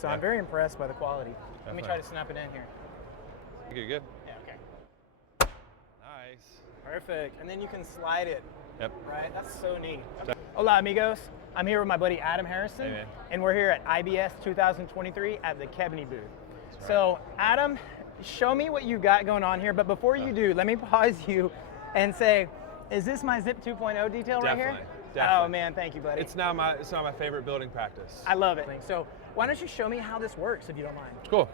So I'm very impressed by the quality. Let me try to snap it in here. Good. Yeah, okay. Nice. Perfect. And then you can slide it. Yep. Right? That's so neat. Hola, amigos. I'm here with my buddy Adam Harrison, Hey, man. and we're here at IBS 2023 at the Kebney booth. So, Adam, show me what you got going on here, but before you do, let me pause you and say, is this my Zip 2.0 detail right here? Definitely. Oh man, thank you, buddy. It's not my favorite building practice. I love it. So, why don't you show me how this works, if you don't mind? Cool.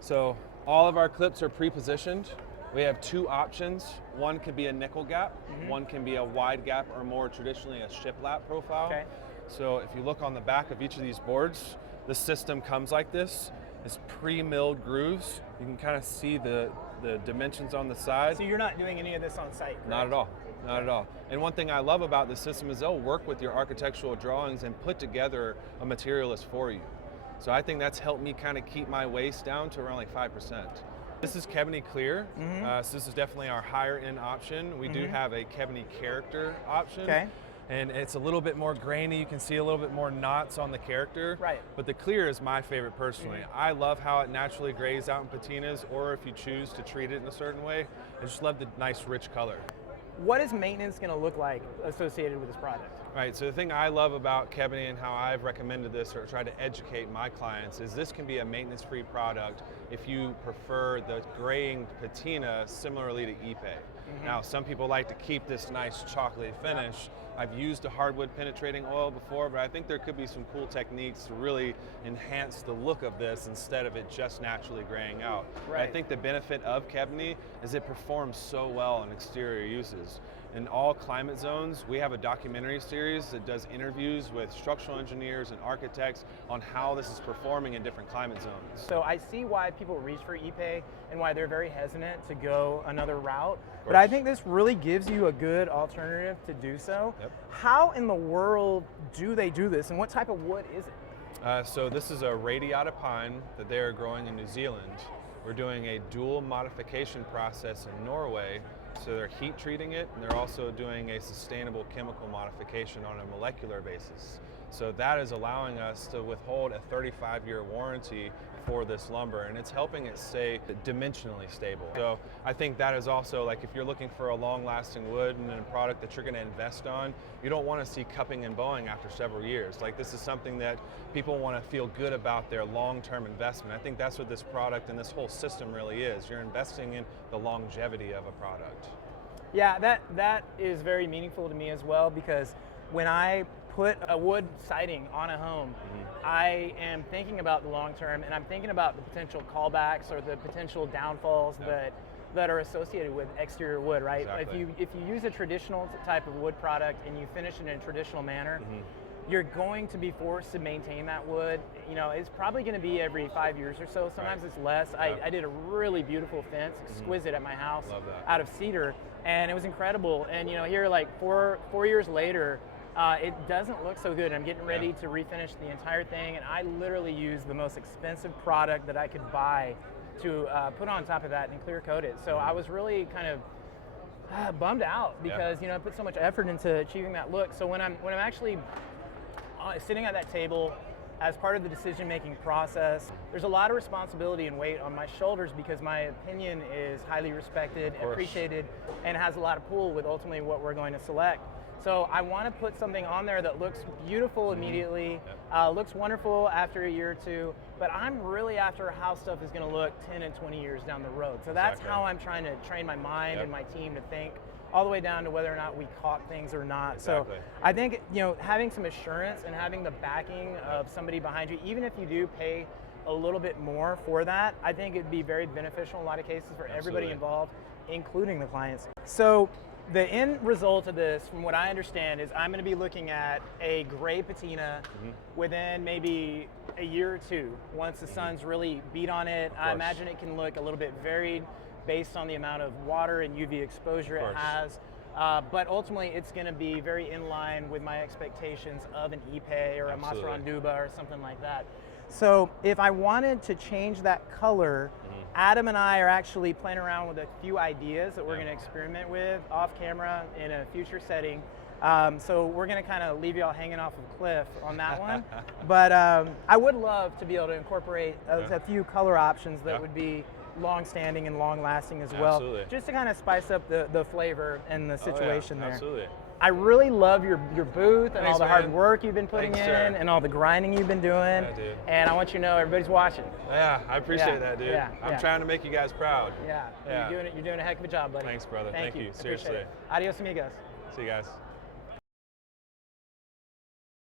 So all of our clips are pre-positioned. We have two options. One could be a nickel gap, one can be a wide gap, or more traditionally a shiplap profile. Okay. So if you look on the back of each of these boards, the system comes like this. It's pre-milled grooves. You can kind of see the dimensions on the side. So you're not doing any of this on site, correct? Not at all. Not at all. And one thing I love about this system is they'll work with your architectural drawings and put together a materialist for you. So I think that's helped me kind of keep my waste down to around like 5%. This is Kebney Clear, so this is definitely our higher end option. We do have a Kebney Character option. Okay. And it's a little bit more grainy. You can see a little bit more knots on the character. Right. But the clear is my favorite personally. I love how it naturally grays out in patinas, or if you choose to treat it in a certain way, I just love the nice rich color. What is maintenance going to look like associated with this product? Right, so the thing I love about Kebney and how I've recommended this or tried to educate my clients is this can be a maintenance-free product if you prefer the graying patina similarly to Ipe. Now, some people like to keep this nice chocolatey finish. I've used a hardwood penetrating oil before, but I think there could be some cool techniques to really enhance the look of this instead of it just naturally graying out. Right. I think the benefit of Kebney is it performs so well in exterior uses. In all climate zones, we have a documentary series that does interviews with structural engineers and architects on how this is performing in different climate zones. So I see why people reach for Ipe and why they're very hesitant to go another route. But I think this really gives you a good alternative to do so. Yep. How in the world do they do this, and what type of wood is it? So this is a radiata pine that they are growing in New Zealand. We're doing a dual modification process in Norway. So they're heat treating it, and they're also doing a sustainable chemical modification on a molecular basis. So that is allowing us to withhold a 35-year warranty for this lumber, and it's helping it stay dimensionally stable. So I think that is also, like, if you're looking for a long-lasting wood and a product that you're going to invest on, you don't want to see cupping and bowing after several years. Like, this is something that people want to feel good about their long-term investment. I think that's what this product and this whole system really is. You're investing in the longevity of a product. Yeah, that is very meaningful to me as well, because when I put a wood siding on a home, I am thinking about the long term, and I'm thinking about the potential callbacks or the potential downfalls that are associated with exterior wood, right? Exactly. If you use a traditional type of wood product and you finish it in a traditional manner, you're going to be forced to maintain that wood. You know, it's probably going to be every 5 years or so. Sometimes it's less. I did a really beautiful fence, exquisite at my house, out of cedar, and it was incredible. And you know, here like four years later, it doesn't look so good. I'm getting ready to refinish the entire thing, and I literally used the most expensive product that I could buy to put on top of that and clear coat it. So I was really kind of bummed out because you know, I put so much effort into achieving that look. So when I'm actually sitting at that table as part of the decision-making process, there's a lot of responsibility and weight on my shoulders because my opinion is highly respected, appreciated, and has a lot of pull with ultimately what we're going to select. So I want to put something on there that looks beautiful immediately, looks wonderful after a year or two, but I'm really after how stuff is going to look 10 and 20 years down the road. So that's how I'm trying to train my mind and my team to think, all the way down to whether or not we caulk things or not. So I think, you know, having some assurance and having the backing of somebody behind you, even if you do pay a little bit more for that, I think it'd be very beneficial in a lot of cases for everybody involved, including the clients. So the end result of this, from what I understand, is I'm going to be looking at a gray patina within maybe a year or two. Once the sun's really beat on it, I imagine it can look a little bit varied based on the amount of water and UV exposure it has. But ultimately, it's going to be very in line with my expectations of an Ipe or a Masaranduba or something like that. So if I wanted to change that color, Adam and I are actually playing around with a few ideas that we're going to experiment with off camera in a future setting So we're going to kind of leave y'all hanging off a cliff on that one. But I would love to be able to incorporate a few color options that would be long-standing and long-lasting as well. Absolutely. Just to kind of spice up the flavor and the situation there. Absolutely. I really love your booth and all the hard man. work you've been putting Thanks, in sir. and all the grinding you've been doing. Yeah, dude. And I want you to know everybody's watching. Yeah, I appreciate that, dude. Yeah, I'm trying to make you guys proud. Yeah, Yeah. You're doing a heck of a job, buddy. Thanks, brother. Thank Thank you. Appreciate Seriously. it. Adios, amigos. See you guys.